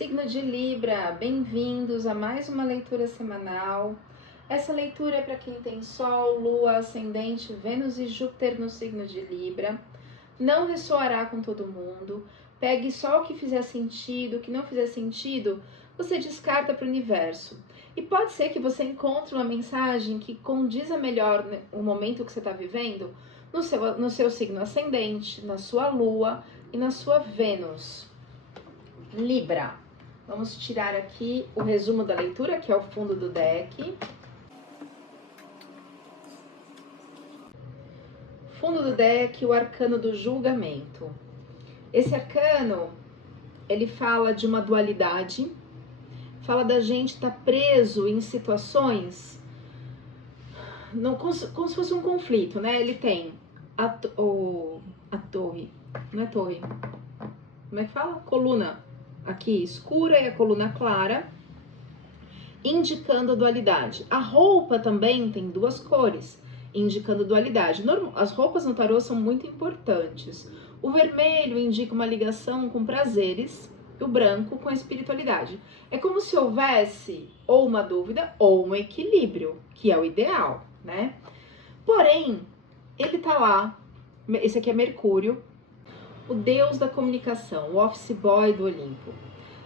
Signo de Libra, bem-vindos a mais uma leitura semanal. Essa leitura é para quem tem Sol, Lua, Ascendente, Vênus e Júpiter no signo de Libra. Não ressoará com todo mundo. Pegue só o que fizer sentido, o que não fizer sentido, você descarta para o universo. E pode ser que você encontre uma mensagem que condiza melhor o momento que você está vivendo no seu signo ascendente, na sua Lua e na sua Vênus. Libra. Vamos tirar aqui o resumo da leitura, que é o fundo do deck. Fundo do deck, o arcano do julgamento. Esse arcano, ele fala de uma dualidade, fala da gente estar preso em situações, não, como se fosse um conflito, né? Ele tem a torre, não é torre, como é que fala? Coluna aqui escura e a coluna clara, indicando a dualidade. A roupa também tem duas cores, indicando dualidade. As roupas no tarô são muito importantes. O vermelho indica uma ligação com prazeres, e o branco com a espiritualidade. É como se houvesse ou uma dúvida ou um equilíbrio, que é o ideal, né? Porém, ele tá lá, esse aqui é Mercúrio, o deus da comunicação, o office boy do Olimpo.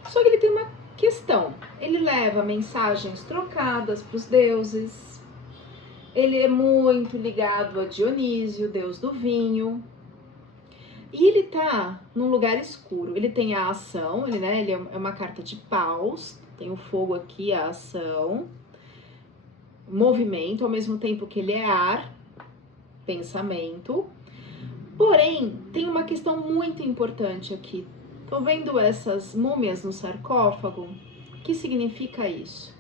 Só que ele tem uma questão, ele leva mensagens trocadas para os deuses, ele é muito ligado a Dionísio, deus do vinho, e ele tá num lugar escuro. Ele tem a ação, ele é uma carta de paus, tem o fogo aqui, a ação, movimento, ao mesmo tempo que ele é ar, pensamento. Porém, tem uma questão muito importante aqui. Tô vendo essas múmias no sarcófago? O que significa isso?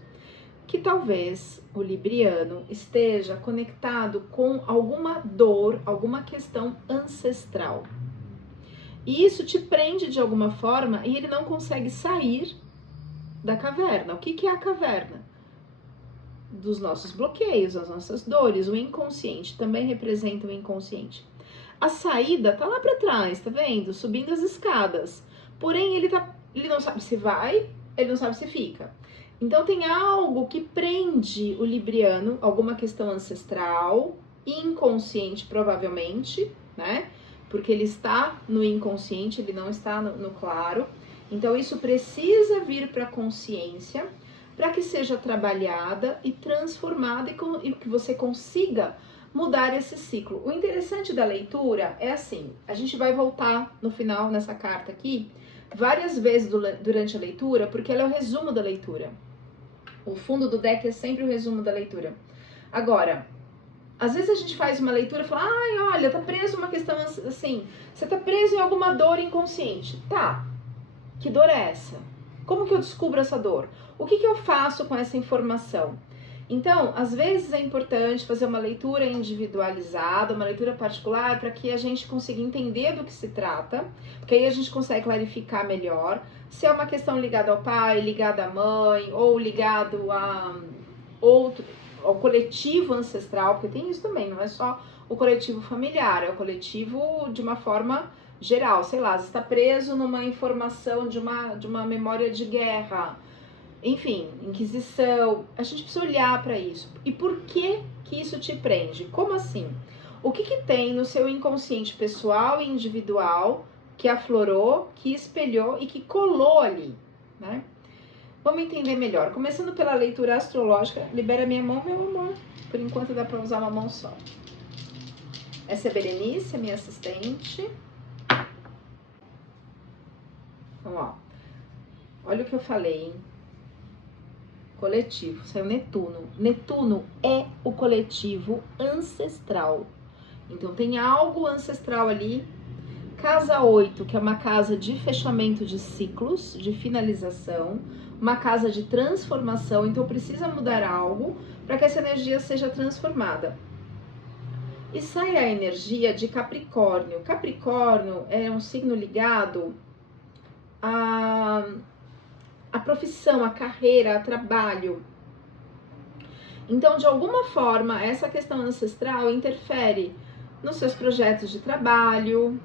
Que talvez o libriano esteja conectado com alguma dor, alguma questão ancestral. E isso te prende de alguma forma e ele não consegue sair da caverna. O que é a caverna? Dos nossos bloqueios, das nossas dores. O inconsciente também representa o inconsciente. A saída tá lá para trás, tá vendo? Subindo as escadas. Porém, ele não sabe se vai, ele não sabe se fica. Então tem algo que prende o libriano, alguma questão ancestral, inconsciente provavelmente, né? Porque ele está no inconsciente, ele não está no claro. Então isso precisa vir para a consciência, para que seja trabalhada e transformada e que você consiga mudar esse ciclo. O interessante da leitura é assim, a gente vai voltar no final nessa carta aqui, várias vezes durante a leitura, porque ela é o resumo da leitura. O fundo do deck é sempre o resumo da leitura. Agora, às vezes a gente faz uma leitura e fala, ai, olha, tá preso uma questão assim, você tá preso em alguma dor inconsciente. Tá, que dor é essa? Como que eu descubro essa dor? O que eu faço com essa informação? Então, às vezes é importante fazer uma leitura individualizada, uma leitura particular, para que a gente consiga entender do que se trata, porque aí a gente consegue clarificar melhor se é uma questão ligada ao pai, ligada à mãe, ou ligado ao coletivo ancestral, porque tem isso também, não é só o coletivo familiar, é o coletivo de uma forma geral, sei lá, você está preso numa informação de uma memória de guerra, enfim, Inquisição. A gente precisa olhar para isso. E por que isso te prende? Como assim? O que tem no seu inconsciente pessoal e individual que aflorou, que espelhou e que colou ali, né? Vamos entender melhor. Começando pela leitura astrológica. Libera minha mão, meu amor. Por enquanto dá para usar uma mão só. Essa é a Berenice, a minha assistente. Então, ó. Olha o que eu falei, hein? Coletivo, saiu Netuno. Netuno é o coletivo ancestral. Então tem algo ancestral ali. Casa 8, que é uma casa de fechamento de ciclos, de finalização, uma casa de transformação, então precisa mudar algo para que essa energia seja transformada. E sai a energia de Capricórnio. Capricórnio é um signo ligado a profissão, a carreira, a trabalho. Então, de alguma forma, essa questão ancestral interfere nos seus projetos de trabalho,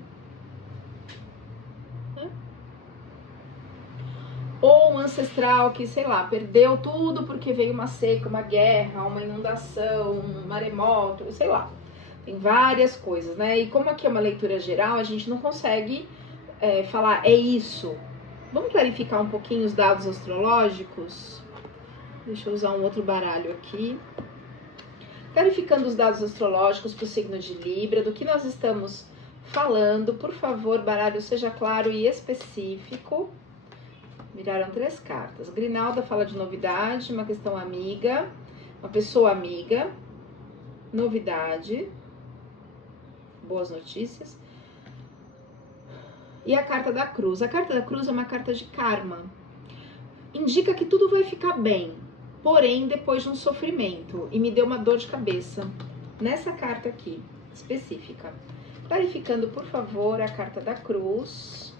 ou ancestral que, sei lá, perdeu tudo porque veio uma seca, uma guerra, uma inundação, um maremoto, sei lá. Tem várias coisas, né? E como aqui é uma leitura geral, a gente não consegue falar, é isso. Vamos clarificar um pouquinho os dados astrológicos? Deixa eu usar um outro baralho aqui. Clarificando os dados astrológicos para o signo de Libra, do que nós estamos falando. Por favor, baralho, seja claro e específico. Viraram 3 cartas. Grinalda fala de novidade, uma questão amiga, uma pessoa amiga, novidade, boas notícias. E a carta da cruz. A carta da cruz é uma carta de karma. Indica que tudo vai ficar bem, porém depois de um sofrimento. E me deu uma dor de cabeça nessa carta aqui, específica. Clarificando, por favor, a carta da cruz.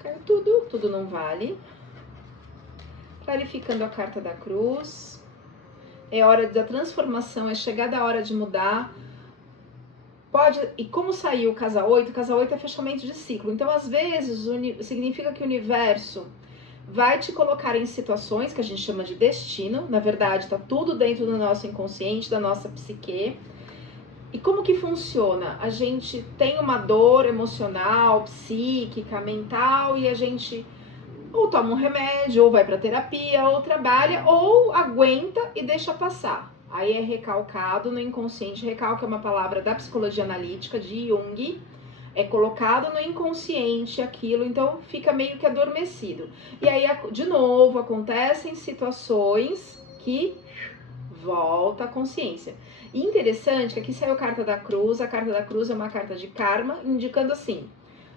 Caiu tudo não vale. Clarificando a carta da cruz. É hora da transformação, é chegada a hora de mudar. E como saiu o casa 8? O casa 8 é fechamento de ciclo. Então, às vezes, significa que o universo vai te colocar em situações que a gente chama de destino. Na verdade, tá tudo dentro do nosso inconsciente, da nossa psique. E como que funciona? A gente tem uma dor emocional, psíquica, mental, e a gente ou toma um remédio, ou vai para terapia, ou trabalha, ou aguenta e deixa passar. Aí é recalcado no inconsciente. Recalque é uma palavra da psicologia analítica, de Jung. É colocado no inconsciente aquilo, então fica meio que adormecido. E aí, de novo, acontecem situações que volta à consciência. E interessante que aqui saiu a carta da cruz. A carta da cruz é uma carta de karma, indicando assim,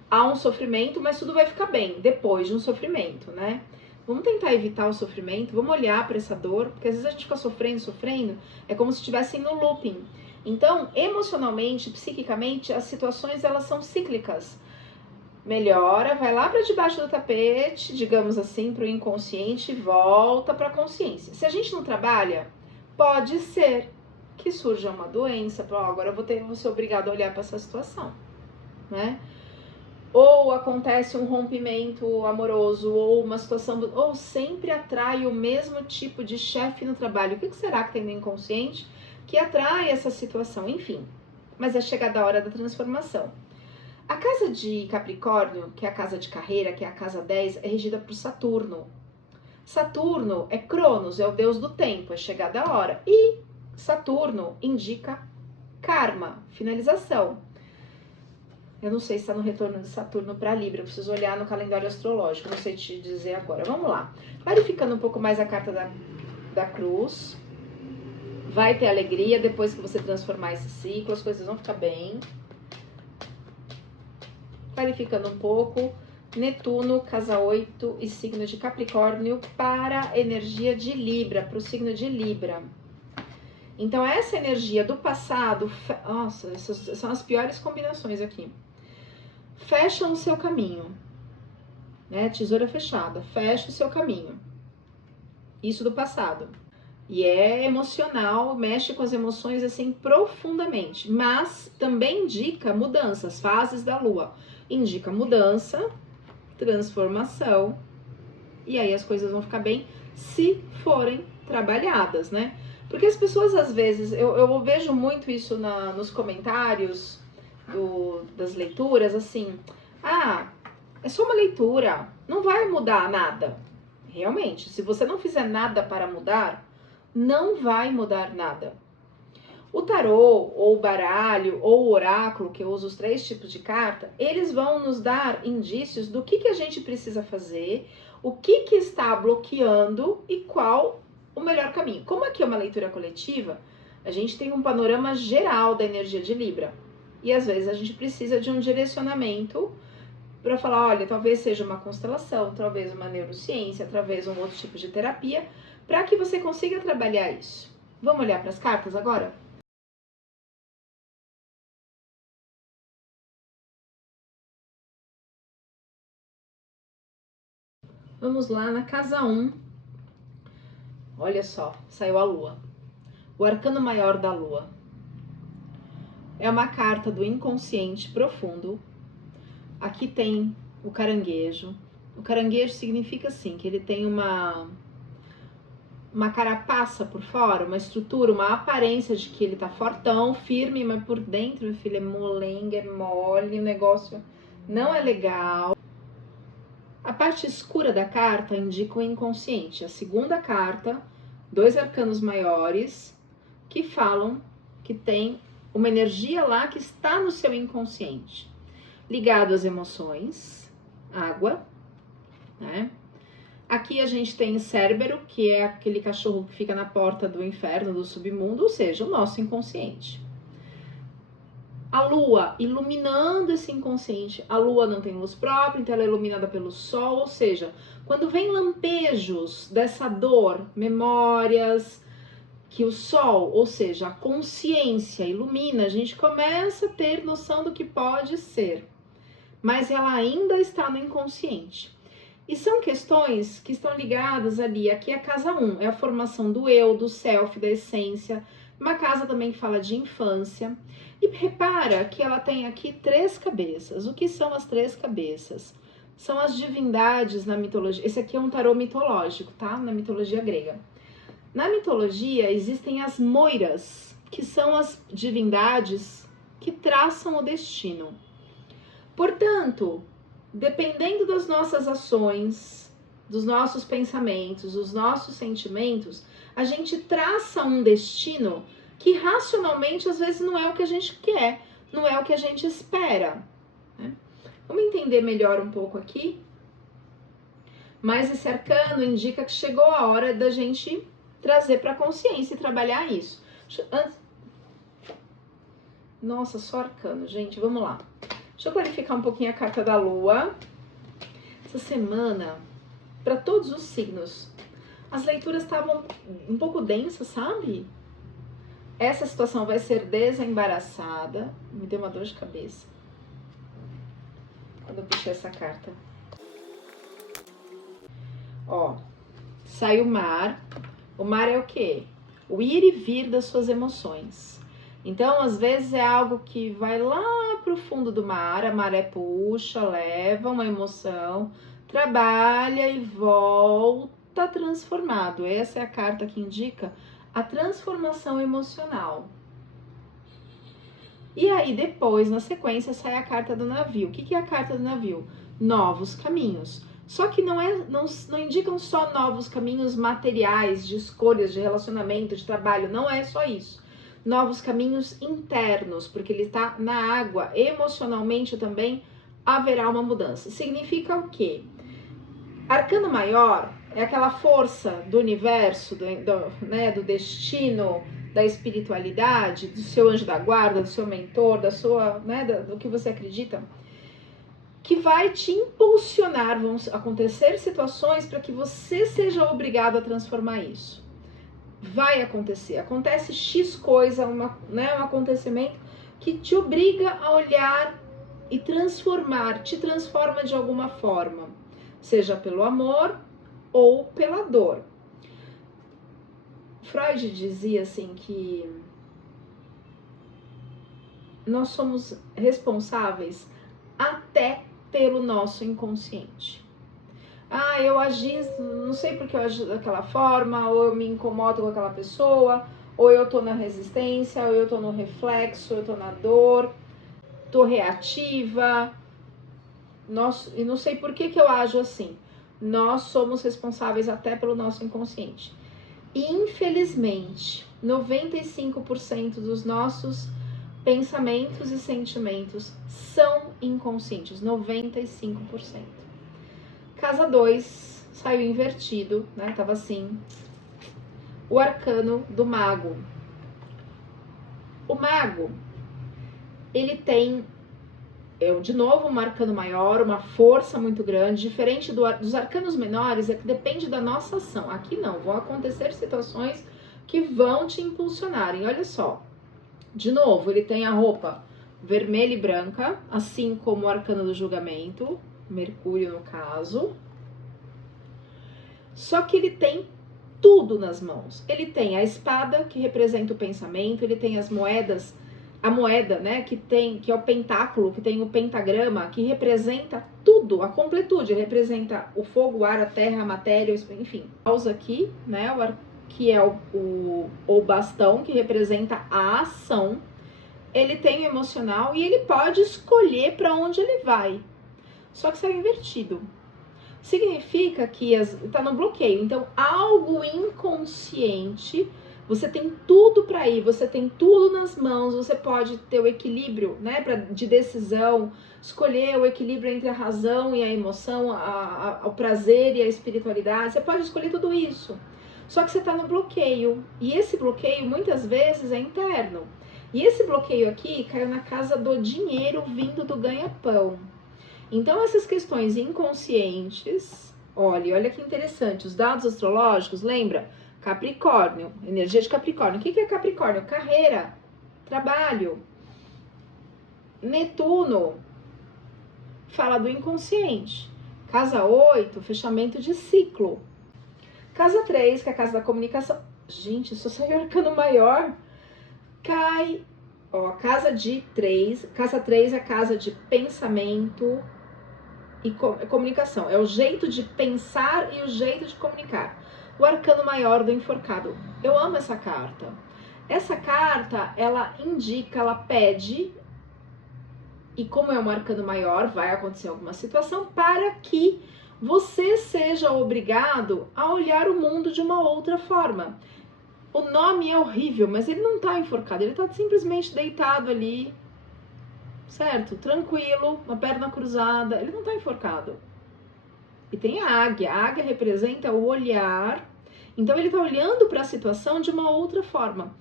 há um sofrimento, mas tudo vai ficar bem depois de um sofrimento, né? Vamos tentar evitar o sofrimento, vamos olhar para essa dor, porque às vezes a gente fica sofrendo, é como se estivesse no looping. Então, emocionalmente, psiquicamente, as situações elas são cíclicas. Melhora, vai lá para debaixo do tapete, digamos assim, para o inconsciente, e volta para a consciência. Se a gente não trabalha, pode ser que surja uma doença, agora eu vou ser obrigado a olhar para essa situação, né? Ou acontece um rompimento amoroso, ou uma situação, ou sempre atrai o mesmo tipo de chefe no trabalho. O que será que tem no inconsciente que atrai essa situação? Enfim, mas é chegada a hora da transformação. A casa de Capricórnio, que é a casa de carreira, que é a casa 10, é regida por Saturno. Saturno é Cronos, é o deus do tempo, é chegada a hora. E Saturno indica karma, finalização. Eu não sei se está no retorno de Saturno para Libra, eu preciso olhar no calendário astrológico, não sei te dizer agora. Vamos lá. Clarificando um pouco mais a carta da cruz. Vai ter alegria depois que você transformar esse ciclo, as coisas vão ficar bem. Clarificando um pouco, Netuno, casa 8 e signo de Capricórnio para a energia de Libra, para o signo de Libra. Então, essa energia do passado, nossa, essas são as piores combinações aqui. Fecha o seu caminho, né? Tesoura fechada, fecha o seu caminho. Isso do passado. E é emocional, mexe com as emoções assim profundamente, mas também indica mudanças, fases da lua. Indica mudança, transformação, e aí as coisas vão ficar bem se forem trabalhadas, né? Porque as pessoas às vezes, eu vejo muito isso nos comentários das leituras, assim, é só uma leitura, não vai mudar nada. Realmente, se você não fizer nada para mudar, não vai mudar nada. O tarô, ou o baralho, ou o oráculo, que eu uso os 3 tipos de carta, eles vão nos dar indícios do que a gente precisa fazer, o que está bloqueando e qual o melhor caminho. Como aqui é uma leitura coletiva, a gente tem um panorama geral da energia de Libra. E às vezes a gente precisa de um direcionamento para falar, olha, talvez seja uma constelação, talvez uma neurociência, talvez um outro tipo de terapia, para que você consiga trabalhar isso. Vamos olhar para as cartas agora? Vamos lá na casa 1. Olha só, saiu a lua. O arcano maior da lua. É uma carta do inconsciente profundo. Aqui tem o caranguejo. O caranguejo significa assim, que ele tem uma carapaça por fora, uma estrutura, uma aparência de que ele tá fortão, firme, mas por dentro, meu filho, é molenga, é mole, o negócio não é legal. A parte escura da carta indica o inconsciente. A segunda carta, 2 arcanos maiores, que falam que tem uma energia lá que está no seu inconsciente, ligado às emoções, água, né? Aqui a gente tem Cérbero, que é aquele cachorro que fica na porta do inferno, do submundo, ou seja, o nosso inconsciente. A lua iluminando esse inconsciente. A lua não tem luz própria, então ela é iluminada pelo sol, ou seja, quando vem lampejos dessa dor, memórias, que o sol, ou seja, a consciência ilumina, a gente começa a ter noção do que pode ser, mas ela ainda está no inconsciente. E são questões que estão ligadas ali, aqui é a casa 1, é a formação do eu, do self, da essência, uma casa também que fala de infância. E repara que ela tem aqui 3 cabeças. O que são as 3 cabeças? São as divindades na mitologia. Esse aqui é um tarô mitológico, tá? Na mitologia grega. Na mitologia existem as moiras, que são as divindades que traçam o destino. Portanto, dependendo das nossas ações, dos nossos pensamentos, dos nossos sentimentos, a gente traça um destino que racionalmente às vezes não é o que a gente quer, não é o que a gente espera, né? Vamos entender melhor um pouco aqui. Mas esse arcano indica que chegou a hora da gente trazer para a consciência e trabalhar isso. Nossa, só arcano, gente, vamos lá. Deixa eu clarificar um pouquinho a carta da lua. Essa semana, para todos os signos, as leituras estavam um pouco densas, sabe? Essa situação vai ser desembaraçada. Me deu uma dor de cabeça quando eu puxei essa carta. Ó, sai o mar. O mar é o quê? O ir e vir das suas emoções. Então, às vezes é algo que vai lá pro fundo do mar, a maré puxa, leva uma emoção, trabalha e volta transformado. Essa é a carta que indica a transformação emocional. E aí depois, na sequência, sai a carta do navio. O que é a carta do navio? Novos caminhos. Só que não indicam só novos caminhos materiais, de escolhas, de relacionamento, de trabalho. Não é só isso. Novos caminhos internos, porque ele está na água. Emocionalmente também haverá uma mudança. Significa o quê? Arcano maior é aquela força do universo, do destino, da espiritualidade, do seu anjo da guarda, do seu mentor, da sua, do que você acredita, que vai te impulsionar. Vão acontecer situações para que você seja obrigado a transformar isso. Vai acontecer. Acontece X coisa, um acontecimento que te obriga a olhar e transformar, te transforma de alguma forma, seja pelo amor ou pela dor. Freud dizia assim que nós somos responsáveis até pelo nosso inconsciente. Ah, eu agi, não sei porque eu agi daquela forma, ou eu me incomodo com aquela pessoa, ou eu tô na resistência, ou eu tô no reflexo, eu tô na dor, tô reativa, e não sei por que eu ajo assim. Nós somos responsáveis até pelo nosso inconsciente. E, infelizmente, 95% dos nossos pensamentos e sentimentos são inconscientes, 95%. Casa 2 saiu invertido, né? Tava assim. O arcano do mago. O mago, ele tem, de novo, um arcano maior, uma força muito grande, diferente dos arcanos menores, é que depende da nossa ação. Aqui não, vão acontecer situações que vão te impulsionarem. Olha só, de novo, ele tem a roupa vermelha e branca, assim como o arcano do julgamento, Mercúrio no caso. Só que ele tem tudo nas mãos. Ele tem a espada, que representa o pensamento, ele tem as moedas, a moeda, né, que é o pentáculo, que tem o pentagrama, que representa tudo tudo, a completude, representa o fogo, o ar, a terra, a matéria, enfim. Pausa aqui, né, que é o bastão, que representa a ação. Ele tem o emocional e ele pode escolher para onde ele vai. Só que está invertido. Significa que está no bloqueio. Então, algo inconsciente, você tem tudo para ir, você tem tudo nas mãos, você pode ter o equilíbrio, né, de decisão, escolher o equilíbrio entre a razão e a emoção, o prazer e a espiritualidade, você pode escolher tudo isso. Só que você está no bloqueio, e esse bloqueio muitas vezes é interno. E esse bloqueio aqui caiu na casa do dinheiro vindo do ganha-pão. Então, essas questões inconscientes, olha que interessante, os dados astrológicos, lembra? Capricórnio, energia de Capricórnio. O que é Capricórnio? Carreira, trabalho. Netuno, fala do inconsciente. Casa 8, fechamento de ciclo. Casa 3, que é a casa da comunicação. Gente, se eu sair arcano maior, cai. Ó, casa 3 é a casa de pensamento e comunicação. É o jeito de pensar e o jeito de comunicar. O arcano maior do enforcado. Eu amo essa carta. Essa carta, ela indica, ela pede, e como é um arcano maior, vai acontecer alguma situação, para que você seja obrigado a olhar o mundo de uma outra forma. O nome é horrível, mas ele não tá enforcado, ele tá simplesmente deitado ali, certo? Tranquilo, uma perna cruzada, ele não tá enforcado. E tem a águia representa o olhar, então ele tá olhando para a situação de uma outra forma.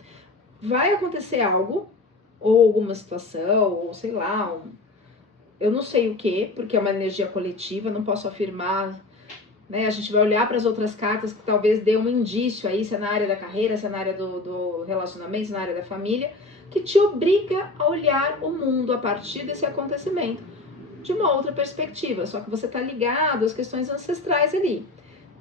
Vai acontecer algo, ou alguma situação, ou sei lá, eu não sei o que, porque é uma energia coletiva, não posso afirmar, né? A gente vai olhar para as outras cartas que talvez dê um indício aí, se é na área da carreira, se é na área do relacionamento, se é na área da família, que te obriga a olhar o mundo a partir desse acontecimento de uma outra perspectiva, só que você tá ligado às questões ancestrais ali,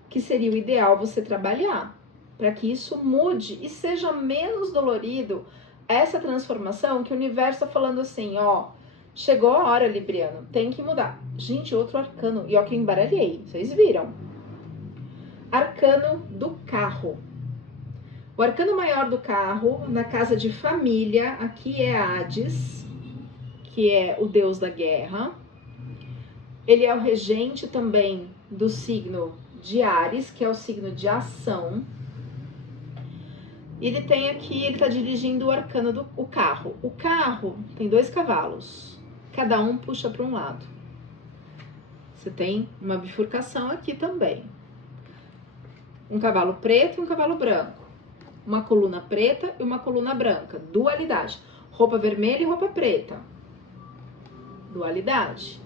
que seria o ideal você trabalhar, para que isso mude e seja menos dolorido essa transformação que o universo tá falando assim, ó, chegou a hora, Libriano, tem que mudar. Gente, outro arcano, e ó que eu embaralhei, vocês viram. Arcano do carro. O arcano maior do carro, na casa de família, aqui é Hades, que é o deus da guerra. Ele é o regente também do signo de Áries, que é o signo de ação. Ele tem aqui, ele está dirigindo o arcano do carro. O carro tem 2 cavalos, cada um puxa para um lado. Você tem uma bifurcação aqui também. Um cavalo preto e um cavalo branco. Uma coluna preta e uma coluna branca. Dualidade. Roupa vermelha e roupa preta. Dualidade.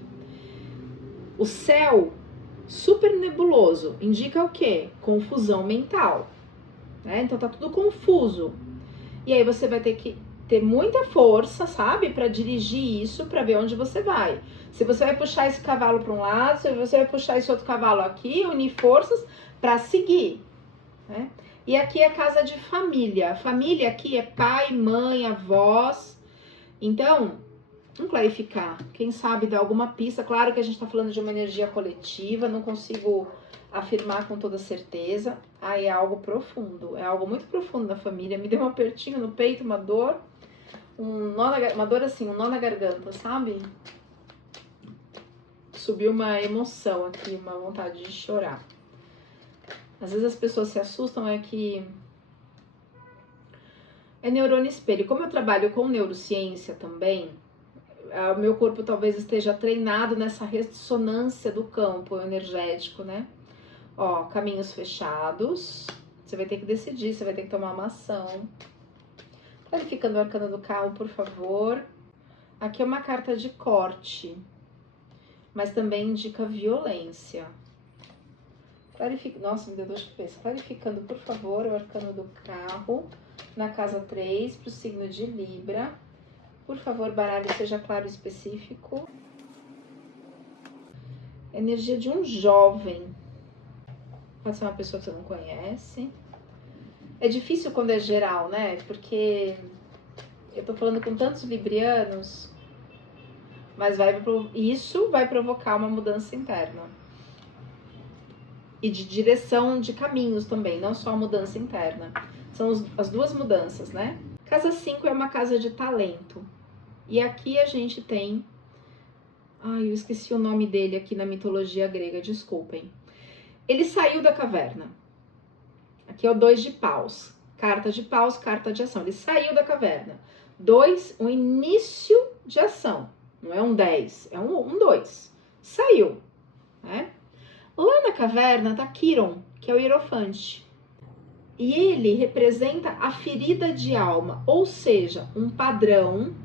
O céu super nebuloso indica o quê? Confusão mental. Né? Então tá tudo confuso. E aí você vai ter que ter muita força, sabe? Para dirigir isso, para ver onde você vai. Se você vai puxar esse cavalo para um lado, se você vai puxar esse outro cavalo aqui, unir forças para seguir. Né? E aqui é casa de família. Família aqui é pai, mãe, avós. Então, vamos clarificar. Quem sabe dar alguma pista. Claro que a gente está falando de uma energia coletiva, não consigo afirmar com toda certeza. Aí é algo profundo, é algo muito profundo da família. Me deu um apertinho no peito, uma dor, uma dor assim, um nó na garganta, sabe? Subiu uma emoção aqui, uma vontade de chorar. Às vezes as pessoas se assustam, é que é neurônio espelho. Como eu trabalho com neurociência também, o meu corpo talvez esteja treinado nessa ressonância do campo energético, né? Ó, caminhos fechados. Você vai ter que decidir, você vai ter que tomar uma ação. Clarificando o arcano do carro, por favor. Aqui é uma carta de corte, mas também indica violência. Nossa, me deu dor de cabeça. Clarificando, por favor, o arcano do carro na casa 3 para o signo de Libra. Por favor, baralho, seja claro e específico. Energia de um jovem. Pode ser uma pessoa que você não conhece. É difícil quando é geral, né? Porque eu tô falando com tantos librianos. Mas isso vai provocar uma mudança interna. E de direção de caminhos também, não só a mudança interna. São as duas mudanças, né? Casa 5 é uma casa de talento. E aqui a gente tem... Ai, eu esqueci o nome dele aqui na mitologia grega, desculpem. Ele saiu da caverna. Aqui é o 2 de paus. Carta de paus, carta de ação. Ele saiu da caverna. 2, um início de ação. Não é um 10, é um 2. Saiu, né? Lá na caverna tá Quiron, que é o hierofante. E ele representa a ferida de alma, ou seja, um padrão,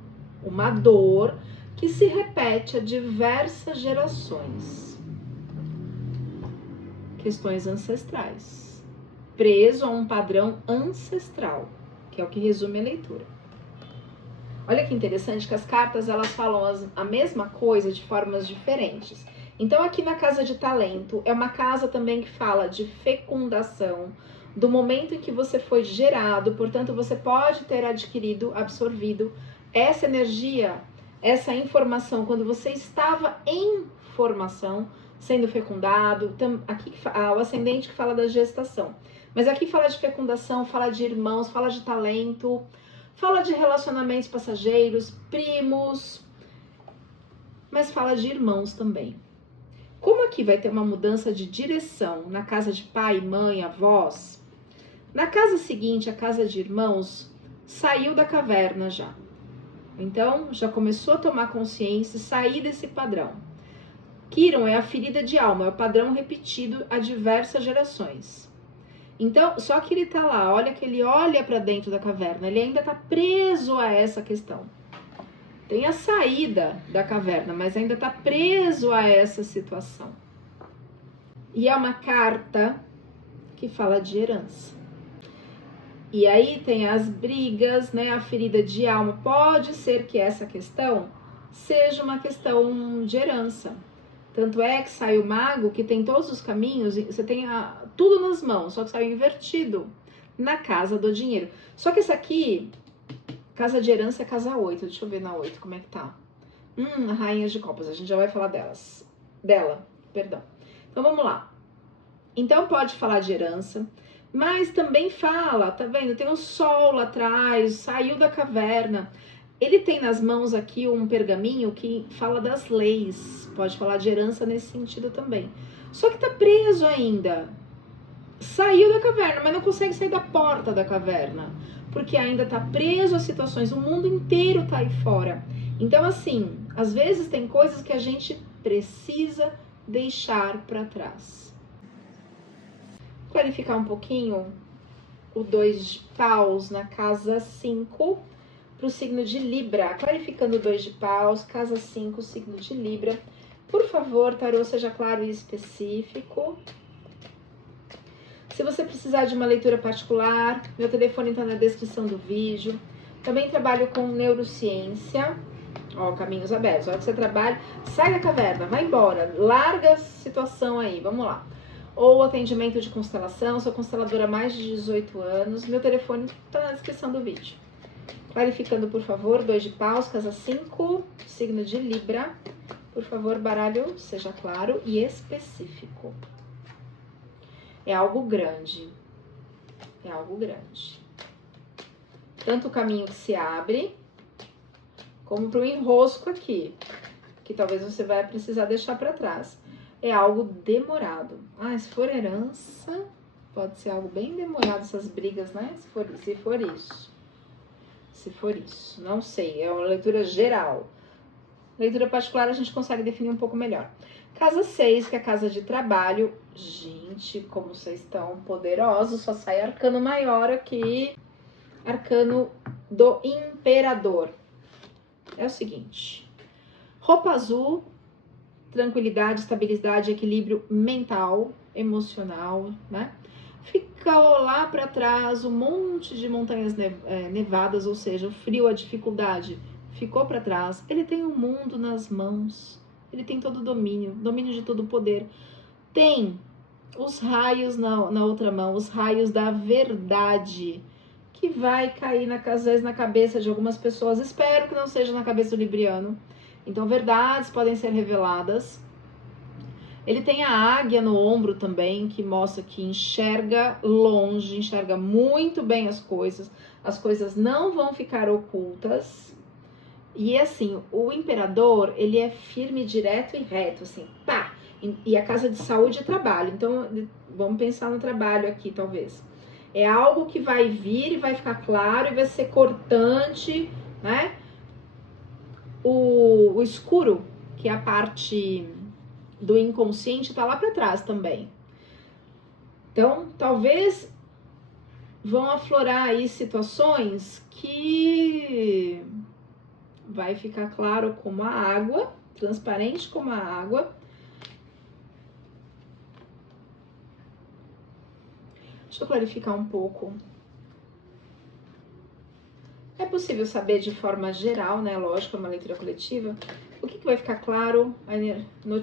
uma dor que se repete a diversas gerações. Questões ancestrais. Preso a um padrão ancestral, que é o que resume a leitura. Olha que interessante que as cartas elas falam a mesma coisa de formas diferentes. Então aqui na casa de talento é uma casa também que fala de fecundação, do momento em que você foi gerado, portanto você pode ter adquirido, absorvido essa energia, essa informação quando você estava em formação, sendo fecundado. Aqui o ascendente que fala da gestação, mas aqui fala de fecundação, fala de irmãos, fala de talento, fala de relacionamentos passageiros, primos, mas fala de irmãos também. Como aqui vai ter uma mudança de direção na casa de pai, mãe, avós, na casa seguinte, a casa de irmãos, saiu da caverna já. Então, já começou a tomar consciência e sair desse padrão. Quiron é a ferida de alma, é o padrão repetido a diversas gerações. Então, só que ele tá lá, olha que ele olha para dentro da caverna, ele ainda tá preso a essa questão. Tem a saída da caverna, mas ainda tá preso a essa situação. E é uma carta que fala de herança. E aí tem as brigas, né, a ferida de alma. Pode ser que essa questão seja uma questão de herança. Tanto é que sai o mago, que tem todos os caminhos, você tem tudo nas mãos, só que saiu invertido na casa do dinheiro. Só que essa aqui, casa de herança é casa 8. Deixa eu ver na 8 como é que tá. Rainha de copas, a gente já vai falar dela, perdão. Então vamos lá. Então pode falar de herança, mas também fala, tá vendo? Tem o sol lá atrás, saiu da caverna. Ele tem nas mãos aqui um pergaminho que fala das leis. Pode falar de herança nesse sentido também. Só que tá preso ainda. Saiu da caverna, mas não consegue sair da porta da caverna. Porque ainda tá preso a situações. O mundo inteiro tá aí fora. Então, assim, às vezes tem coisas que a gente precisa deixar para trás. Clarificar um pouquinho o 2 de paus na casa 5 para o signo de Libra. Clarificando o 2 de paus, casa 5, signo de Libra. Por favor, tarô, seja claro e específico. Se você precisar de uma leitura particular, meu telefone está na descrição do vídeo. Também trabalho com neurociência. Ó, caminhos abertos. A hora que você trabalha, sai da caverna, vai embora, larga a situação aí, vamos lá. Ou atendimento de constelação, sou consteladora há mais de 18 anos. Meu telefone está na descrição do vídeo. Clarificando, por favor, 2 de paus, casa 5, signo de Libra. Por favor, baralho, seja claro e específico. É algo grande. É algo grande. Tanto o caminho que se abre, como para o enrosco aqui, que talvez você vai precisar deixar para trás. É algo demorado. Se for herança, pode ser algo bem demorado, essas brigas, né? Se for isso. Se for isso. Não sei, é uma leitura geral. Leitura particular a gente consegue definir um pouco melhor. Casa 6, que é a casa de trabalho. Gente, como vocês estão poderosos, só sai arcano maior aqui. Arcano do Imperador. É o seguinte. Roupa azul, tranquilidade, estabilidade, equilíbrio mental, emocional, né? Ficou lá para trás um monte de montanhas nevadas, ou seja, o frio, a dificuldade ficou para trás. Ele tem o mundo nas mãos, ele tem todo o domínio de todo o poder. Tem os raios na outra mão, os raios da verdade, que vai cair às vezes na cabeça de algumas pessoas. Espero que não seja na cabeça do libriano. Então, verdades podem ser reveladas. Ele tem a águia no ombro também, que mostra que enxerga longe, enxerga muito bem as coisas não vão ficar ocultas. E assim, o imperador, ele é firme, direto e reto, assim, pá! E a casa de saúde e trabalho. Então, vamos pensar no trabalho aqui, talvez. É algo que vai vir e vai ficar claro e vai ser cortante, né? O escuro, que é a parte do inconsciente, tá lá para trás também. Então, talvez vão aflorar aí situações que vai ficar claro como a água, transparente como a água. Deixa eu clarificar um pouco. É possível saber de forma geral, né? Lógico, é uma leitura coletiva. O que vai ficar claro?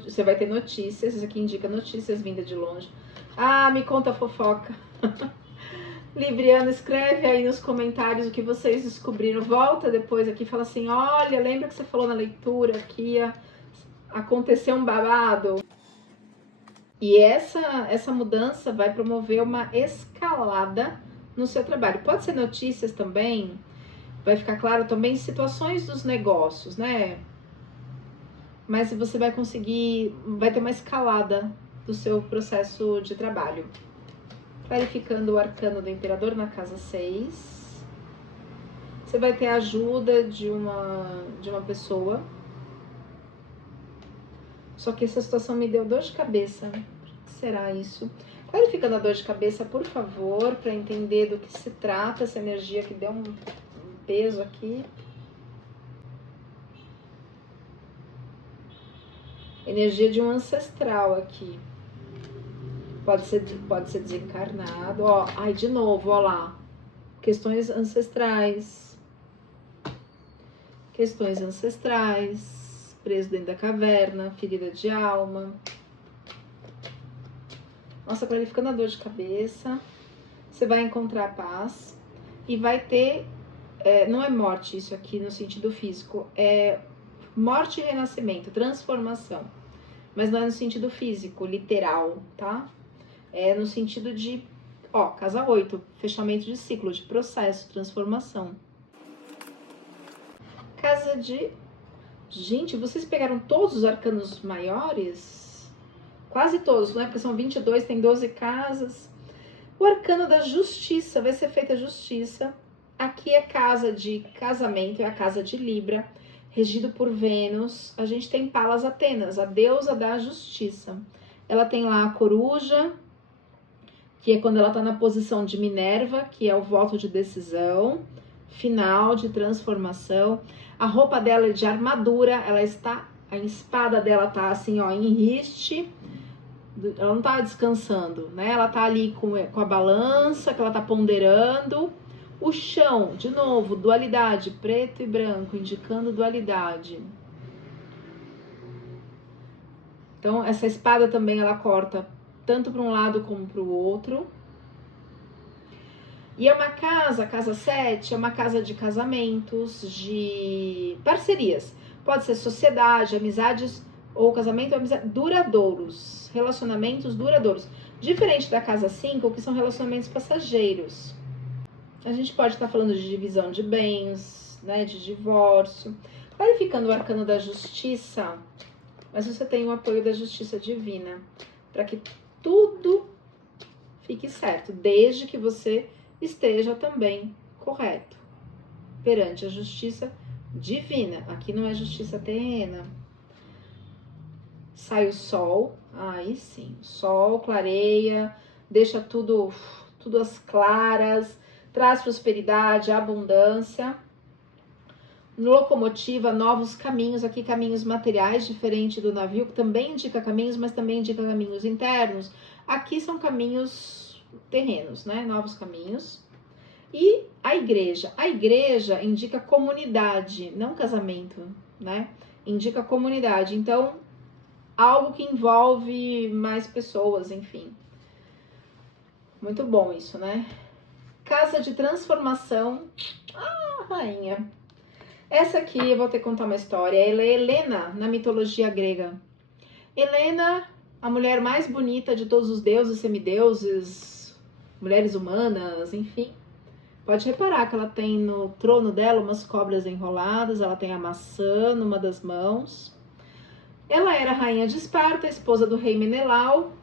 Você vai ter notícias, isso aqui indica notícias vindas de longe. Ah, me conta a fofoca. Libriana, escreve aí nos comentários o que vocês descobriram. Volta depois aqui e fala assim, olha, lembra que você falou na leitura que ia acontecer um babado? E essa mudança vai promover uma escalada no seu trabalho. Pode ser notícias também, vai ficar claro também situações dos negócios, né? Mas você vai conseguir, vai ter uma escalada do seu processo de trabalho. Clarificando o arcano do imperador na casa 6. Você vai ter a ajuda de uma pessoa. Só que essa situação me deu dor de cabeça. O que será isso? Clarificando a dor de cabeça, por favor, para entender do que se trata essa energia que deu um peso aqui. Energia de um ancestral aqui. Pode ser desencarnado. Ó, ai, de novo, ó lá. Questões ancestrais. Questões ancestrais. Preso dentro da caverna. Ferida de alma. Nossa, clarificando a dor de cabeça. Você vai encontrar paz. E vai ter... não é morte isso aqui no sentido físico. É morte e renascimento. Transformação. Mas não é no sentido físico, literal, tá? É no sentido de, ó, casa 8, fechamento de ciclo, de processo, transformação. Casa de... Gente, vocês pegaram todos os arcanos maiores? Quase todos, né? Porque são 22, tem 12 casas. O arcano da justiça, vai ser feita justiça. Aqui é casa de casamento, é a casa de Libra, regido por Vênus. A gente tem Palas Atenas, a deusa da justiça. Ela tem lá a coruja, que é quando ela está na posição de Minerva, que é o voto de decisão, final, de transformação. A roupa dela é de armadura, a espada dela tá assim, ó, em riste, ela não tá descansando, né? Ela tá ali com a balança, que ela tá ponderando. O chão, de novo, dualidade, preto e branco, indicando dualidade. Então, essa espada também, ela corta tanto para um lado como para o outro. E é uma casa, casa 7, é uma casa de casamentos, de parcerias. Pode ser sociedade, amizades ou casamento, amizade, duradouros, relacionamentos duradouros. Diferente da casa 5, que são relacionamentos passageiros. A gente pode estar falando de divisão de bens, né, de divórcio. Clarificando o arcano da justiça, mas você tem o apoio da justiça divina, para que tudo fique certo, desde que você esteja também correto perante a justiça divina. Aqui não é justiça terrena. Sai o sol, aí sim, o sol clareia, deixa tudo às claras, traz prosperidade, abundância. Locomotiva, novos caminhos, aqui caminhos materiais, diferente do navio, que também indica caminhos, mas também indica caminhos internos. Aqui são caminhos terrenos, né? Novos caminhos. E a igreja indica comunidade, não casamento, né? Indica comunidade, então algo que envolve mais pessoas, enfim. Muito bom isso, né? Casa de transformação, rainha. Essa aqui eu vou ter que contar uma história. Ela é Helena na mitologia grega. Helena, a mulher mais bonita de todos os deuses, semideuses, mulheres humanas, enfim. Pode reparar que ela tem no trono dela umas cobras enroladas, ela tem a maçã numa das mãos. Ela era rainha de Esparta, esposa do rei Menelau.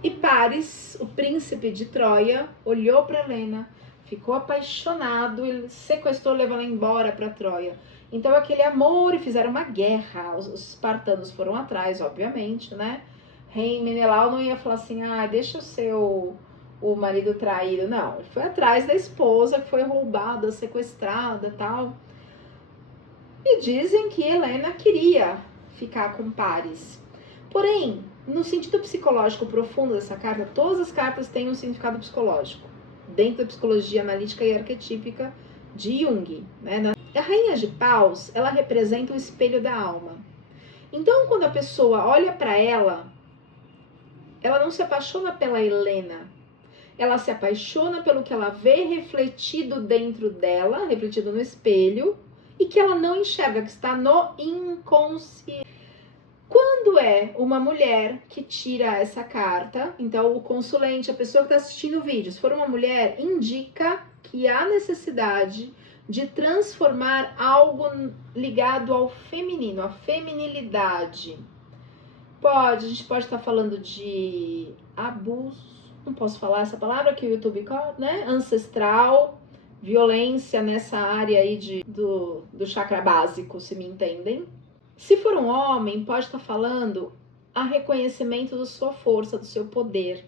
E Paris, o príncipe de Troia, olhou para Helena, ficou apaixonado e sequestrou, levou ela embora para Troia. Então aquele amor, e fizeram uma guerra. Os espartanos foram atrás, obviamente, né? Rei Menelau não ia falar assim, deixa o marido traído. Não, ele foi atrás da esposa que foi roubada, sequestrada e tal. E dizem que Helena queria ficar com Paris. Porém, no sentido psicológico profundo dessa carta, todas as cartas têm um significado psicológico, dentro da psicologia analítica e arquetípica de Jung, né? A rainha de paus, ela representa o espelho da alma. Então, quando a pessoa olha para ela não se apaixona pela Helena, ela se apaixona pelo que ela vê refletido dentro dela, refletido no espelho, e que ela não enxerga, que está no inconsciente. Quando é uma mulher que tira essa carta, então o consulente, a pessoa que está assistindo o vídeo, se for uma mulher, indica que há necessidade de transformar algo ligado ao feminino, à feminilidade. A gente pode estar falando de abuso, não posso falar essa palavra que o YouTube, né? Ancestral, violência nessa área aí do chakra básico, se me entendem. Se for um homem, pode estar falando a reconhecimento da sua força, do seu poder,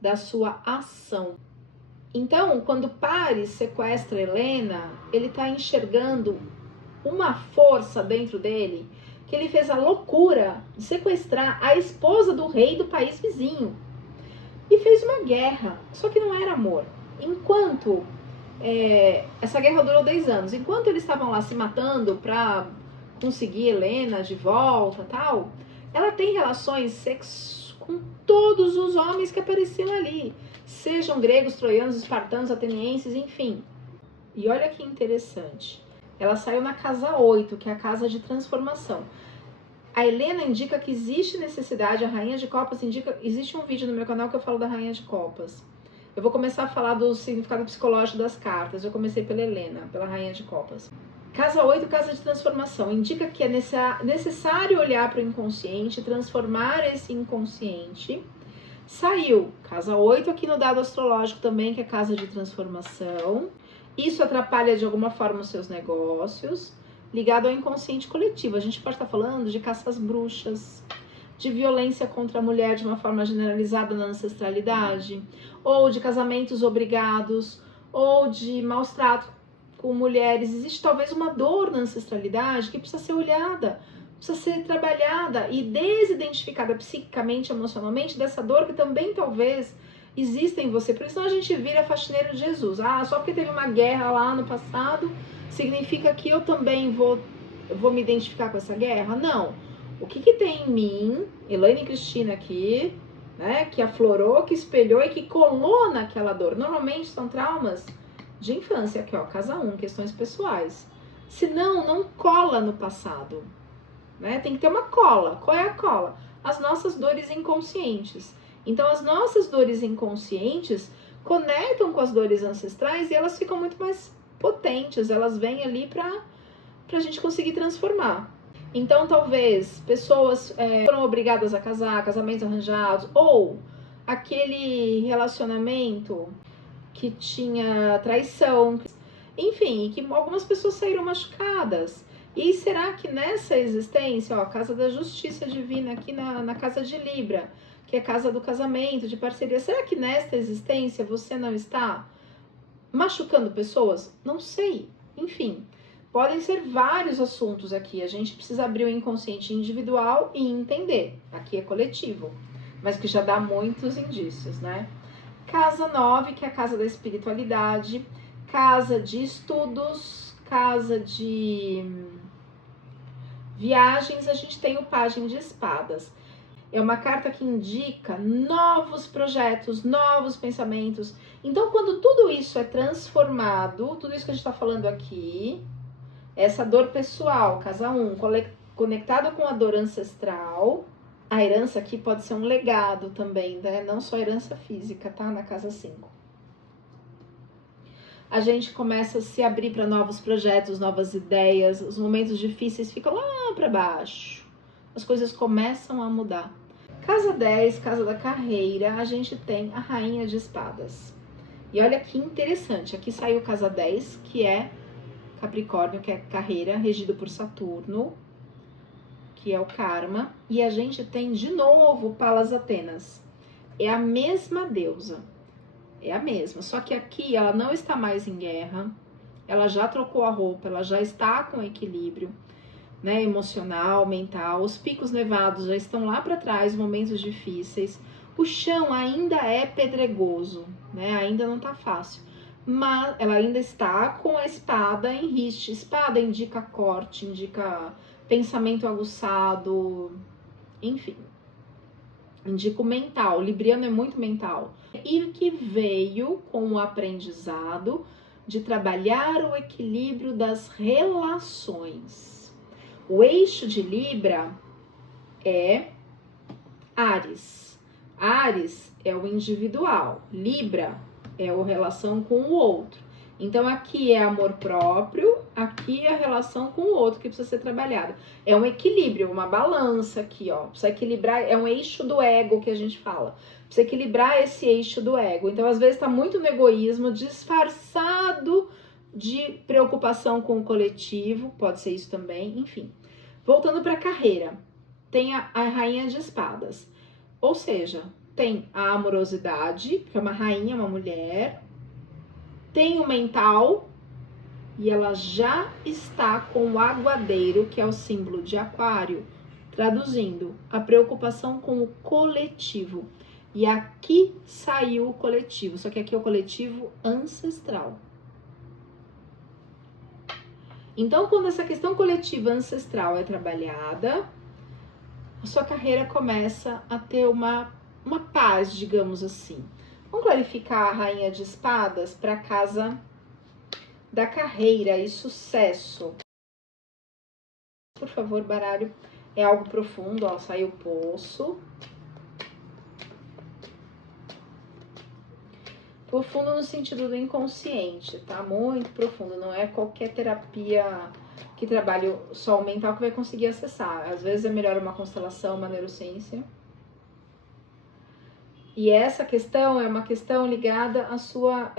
da sua ação. Então, quando Paris sequestra Helena, ele está enxergando uma força dentro dele, que ele fez a loucura de sequestrar a esposa do rei do país vizinho. E fez uma guerra, só que não era amor. Enquanto essa guerra durou 10 anos, enquanto eles estavam lá se matando para conseguir Helena de volta, tal, ela tem relações sexuais com todos os homens que apareciam ali, sejam gregos, troianos, espartanos, atenienses, enfim. E olha que interessante, ela saiu na casa 8, que é a casa de transformação. A Helena indica que existe necessidade, a rainha de copas indica, existe um vídeo no meu canal que eu falo da rainha de copas. Eu vou começar a falar do significado psicológico das cartas. Eu comecei pela Helena, pela rainha de copas. Casa 8, casa de transformação, indica que é necessário olhar para o inconsciente, transformar esse inconsciente. Saiu casa 8 aqui no dado astrológico também, que é casa de transformação. Isso atrapalha de alguma forma os seus negócios, ligado ao inconsciente coletivo. A gente pode estar falando de caça às bruxas, de violência contra a mulher de uma forma generalizada na ancestralidade, ou de casamentos obrigados, ou de maus tratos com mulheres. Existe talvez uma dor na ancestralidade que precisa ser olhada, precisa ser trabalhada e desidentificada psiquicamente, emocionalmente, dessa dor que também talvez exista em você. Por isso a gente vira faxineiro de Jesus. Só porque teve uma guerra lá no passado, significa que eu também vou me identificar com essa guerra? Não. O que tem em mim, Elaine Cristina aqui, né, que aflorou, que espelhou e que colou naquela dor? Normalmente são traumas de infância, aqui ó, casa 1, questões pessoais. Senão, não cola no passado, né? Tem que ter uma cola. Qual é a cola? As nossas dores inconscientes. Então, as nossas dores inconscientes conectam com as dores ancestrais e elas ficam muito mais potentes, elas vêm ali pra gente conseguir transformar. Então, talvez pessoas foram obrigadas a casar, casamentos arranjados, ou aquele relacionamento que tinha traição, enfim, que algumas pessoas saíram machucadas. E será que nessa existência, ó, casa da justiça divina aqui na casa de Libra, que é casa do casamento, de parceria, será que nesta existência você não está machucando pessoas? Não sei, enfim. Podem ser vários assuntos aqui, a gente precisa abrir o inconsciente individual e entender, aqui é coletivo, mas que já dá muitos indícios, né? Casa 9, que é a casa da espiritualidade, casa de estudos, casa de viagens, a gente tem o Pajem de Espadas. É uma carta que indica novos projetos, novos pensamentos. Então, quando tudo isso é transformado, tudo isso que a gente está falando aqui, Essa dor pessoal, casa 1, conectada com a dor ancestral. A herança aqui pode ser um legado também, né? Não só herança física, tá? Na casa 5. A gente começa a se abrir para novos projetos, novas ideias. Os momentos difíceis ficam lá para baixo. As coisas começam a mudar. Casa 10, casa da carreira, a gente tem a rainha de espadas. E olha que interessante, aqui saiu casa 10, que é Capricórnio, que é carreira, regido por Saturno, que é o karma. E a gente tem de novo Palas Atenas. É a mesma deusa. É a mesma, só que aqui ela não está mais em guerra, ela já trocou a roupa, ela já está com equilíbrio, né, emocional, mental, os picos nevados já estão lá para trás, momentos difíceis, o chão ainda é pedregoso, né, ainda não tá fácil, mas ela ainda está com a espada em riste. Espada indica corte, indica pensamento aguçado, enfim. Indica o mental, o libriano é muito mental. E que veio com o aprendizado de trabalhar o equilíbrio das relações. O eixo de Libra é Áries. Áries é o individual, Libra é a relação com o outro. Então aqui é amor próprio, aqui é a relação com o outro que precisa ser trabalhada. É um equilíbrio, uma balança aqui, ó. Precisa equilibrar, é um eixo do ego que a gente fala. Precisa equilibrar esse eixo do ego. Então às vezes tá muito no egoísmo, disfarçado de preocupação com o coletivo, pode ser isso também, enfim. Voltando para a carreira, tem a rainha de espadas. Ou seja, tem a amorosidade, que é uma rainha, uma mulher, tem o mental, e ela já está com o aguadeiro, que é o símbolo de aquário, traduzindo a preocupação com o coletivo. E aqui saiu o coletivo, só que aqui é o coletivo ancestral. Então, quando essa questão coletiva ancestral é trabalhada, a sua carreira começa a ter uma paz, digamos assim. Vamos clarificar a rainha de espadas para a casa da carreira e sucesso. Por favor, baralho. É algo profundo, ó, saiu o poço. Profundo no sentido do inconsciente, tá? Muito profundo, não é qualquer terapia que trabalhe só o mental que vai conseguir acessar. Às vezes é melhor uma constelação, uma neurociência. E essa questão é uma questão ligada à sua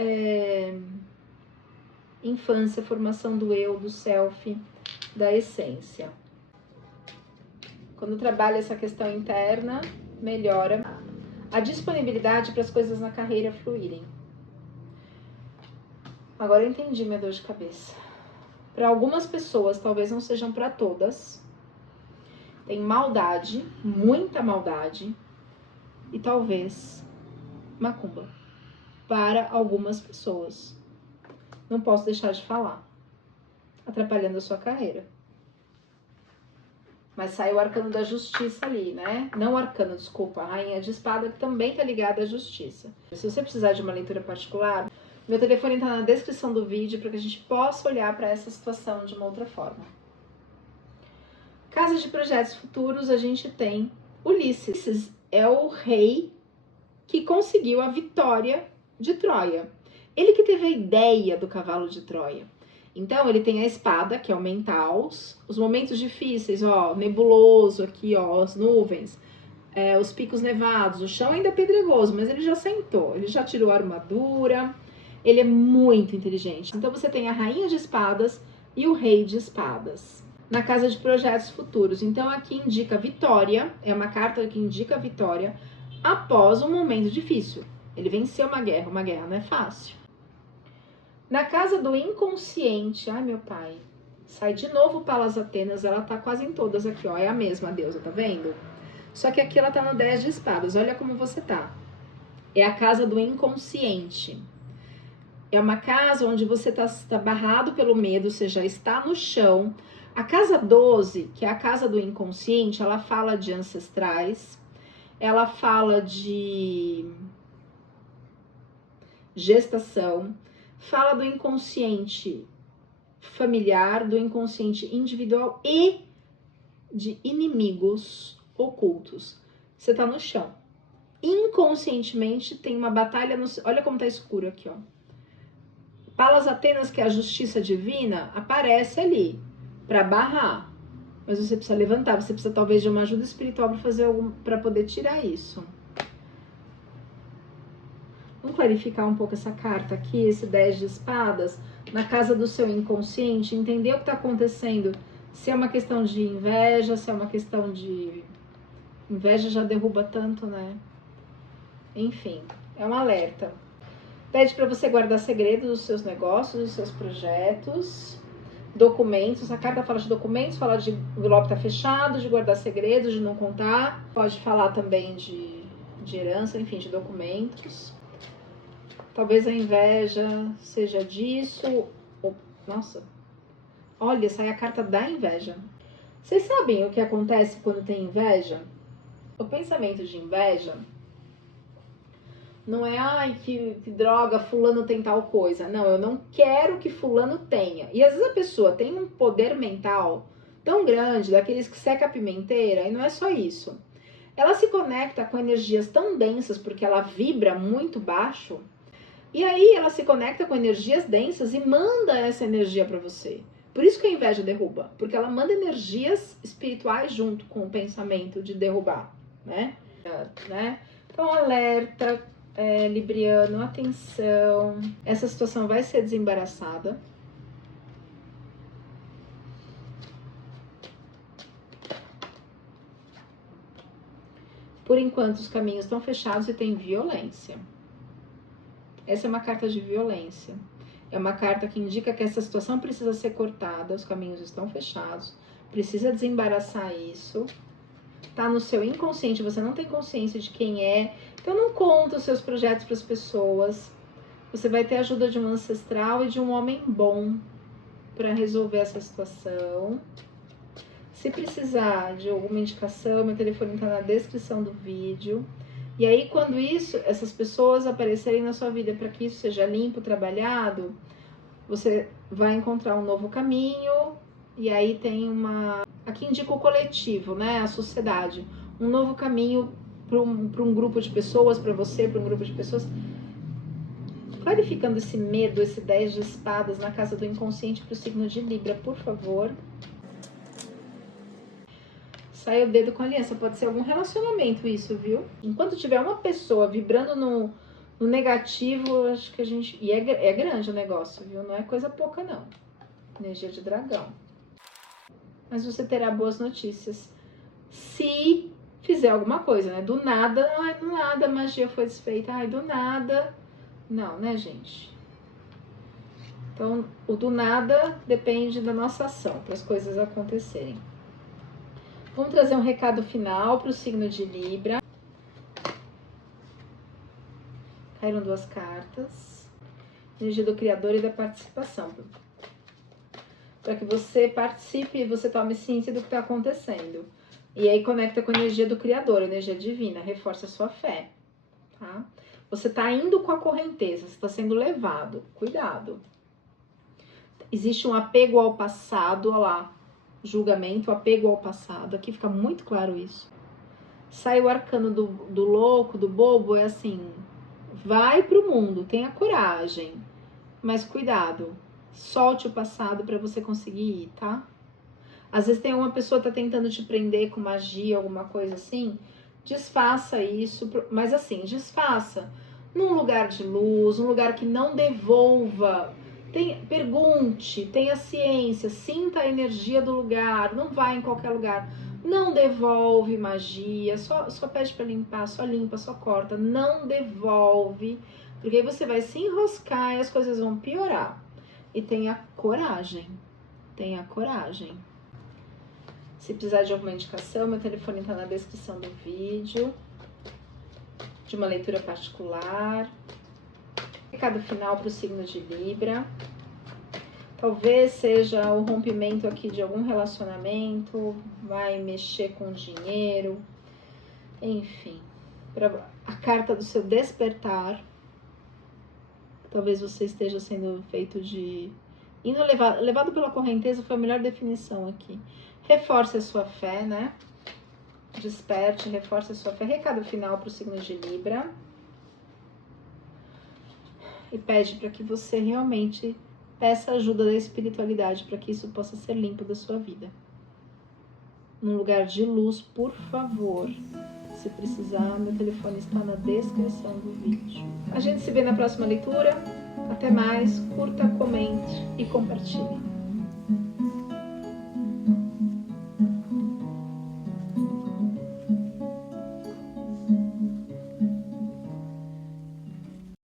infância, formação do eu, do self, da essência. Quando trabalha essa questão interna, melhora a disponibilidade para as coisas na carreira fluírem. Agora eu entendi minha dor de cabeça. Para algumas pessoas, talvez não sejam para todas, tem maldade, muita maldade, e talvez macumba para algumas pessoas. Não posso deixar de falar, atrapalhando a sua carreira. Mas sai o arcano da justiça ali, né? Não o arcano, desculpa, a rainha de espada, que também tá ligada à justiça. Se você precisar de uma leitura particular, meu telefone tá na descrição do vídeo para que a gente possa olhar para essa situação de uma outra forma. Casa de projetos futuros, a gente tem Ulisses. Ulisses é o rei que conseguiu a vitória de Troia. Ele que teve a ideia do cavalo de Troia. Então, ele tem a espada, que é o mental, os momentos difíceis, ó, nebuloso aqui, ó, as nuvens, os picos nevados, o chão ainda é pedregoso, mas ele já sentou, ele já tirou a armadura, ele é muito inteligente. Então, você tem a rainha de espadas e o rei de espadas na casa de projetos futuros. Então, aqui indica vitória, é uma carta que indica vitória após um momento difícil. Ele venceu uma guerra não é fácil. Na casa do inconsciente, ai meu pai, sai de novo Palas Atenas, ela tá quase em todas aqui, ó, é a mesma deusa, tá vendo? Só que aqui ela tá no 10 de espadas, olha como você tá. É a casa do inconsciente. É uma casa onde você tá barrado pelo medo, você já está no chão. A casa 12, que é a casa do inconsciente, ela fala de ancestrais, ela fala de gestação, fala do inconsciente familiar, do inconsciente individual e de inimigos ocultos. Você tá no chão. Inconscientemente tem uma batalha no... Olha como tá escuro aqui, ó. Palas Atenas, que é a justiça divina, aparece ali para barrar. Mas você precisa levantar, você precisa talvez de uma ajuda espiritual para fazer algum, para poder tirar isso. Vamos clarificar um pouco essa carta aqui, esse 10 de espadas, na casa do seu inconsciente, entender o que está acontecendo. Se é uma questão de inveja, se é uma questão de... Inveja já derruba tanto, né? Enfim, é um alerta. Pede para você guardar segredos dos seus negócios, dos seus projetos, documentos. A carta fala de documentos, fala de envelope tá fechado, de guardar segredos, de não contar. Pode falar também de herança, enfim, de documentos. Talvez a inveja seja disso. Nossa, olha, sai a carta da inveja. Vocês sabem o que acontece quando tem inveja? O pensamento de inveja não é, ai, que droga, fulano tem tal coisa. Não, eu não quero que fulano tenha. E às vezes a pessoa tem um poder mental tão grande, daqueles que seca a pimenteira, e não é só isso. Ela se conecta com energias tão densas, porque ela vibra muito baixo, e aí ela se conecta com energias densas e manda essa energia para você. Por isso que a inveja derruba, porque ela manda energias espirituais junto com o pensamento de derrubar, né? Então, alerta, Libriano, atenção. Essa situação vai ser desembaraçada. Por enquanto, os caminhos estão fechados e tem violência. Essa é uma carta de violência. É uma carta que indica que essa situação precisa ser cortada, os caminhos estão fechados, precisa desembaraçar isso. Tá no seu inconsciente, você não tem consciência de quem é, então não conta os seus projetos para as pessoas. Você vai ter a ajuda de um ancestral e de um homem bom para resolver essa situação. Se precisar de alguma indicação, meu telefone está na descrição do vídeo. E aí, quando essas pessoas aparecerem na sua vida para que isso seja limpo, trabalhado, você vai encontrar um novo caminho. E aí tem aqui indica o coletivo, né? A sociedade. Um novo caminho para um grupo de pessoas, para você, para um grupo de pessoas. Clarificando esse medo, esse 10 de espadas na casa do inconsciente para o signo de Libra, por favor. Sai o dedo com aliança, pode ser algum relacionamento isso, viu? Enquanto tiver uma pessoa vibrando no negativo, acho que a gente... E é grande o negócio, viu? Não é coisa pouca, não. Energia de dragão. Mas você terá boas notícias. Se fizer alguma coisa, né? Do nada, ai, do nada a magia foi desfeita. Ai, do nada... Não, né, gente? Então, o do nada depende da nossa ação, para as coisas acontecerem. Vamos trazer um recado final para o signo de Libra. Caíram 2 cartas. Energia do Criador e da participação. Para que você participe e você tome ciência do que está acontecendo. E aí conecta com a energia do Criador, a energia divina. Reforça a sua fé. Tá? Você está indo com a correnteza, você está sendo levado. Cuidado. Existe um apego ao passado, olha lá. Julgamento, apego ao passado. Aqui fica muito claro isso. Sai o arcano do louco, do bobo, é assim, vai pro mundo, tenha coragem, mas cuidado, solte o passado para você conseguir ir, tá? Às vezes tem uma pessoa que tá tentando te prender com magia, alguma coisa assim, desfaça isso, mas assim, desfaça num lugar de luz, um lugar que não devolva. Pergunte, tenha ciência, sinta a energia do lugar, não vá em qualquer lugar, não devolve magia, só pede para limpar, só limpa, só corta, não devolve, porque aí você vai se enroscar e as coisas vão piorar. E tenha coragem, tenha coragem. Se precisar de alguma indicação, meu telefone está na descrição do vídeo, de uma leitura particular. Recado final para o signo de Libra. Talvez seja o rompimento aqui de algum relacionamento, vai mexer com dinheiro, enfim. A carta do seu despertar. Talvez você esteja sendo feito de Levado pela correnteza foi a melhor definição aqui. Reforce a sua fé, né? Desperte, reforce a sua fé. Recado final para o signo de Libra. E pede para que você realmente peça ajuda da espiritualidade para que isso possa ser limpo da sua vida. Num lugar de luz, por favor. Se precisar, meu telefone está na descrição do vídeo. A gente se vê na próxima leitura. Até mais, curta, comente e compartilhe.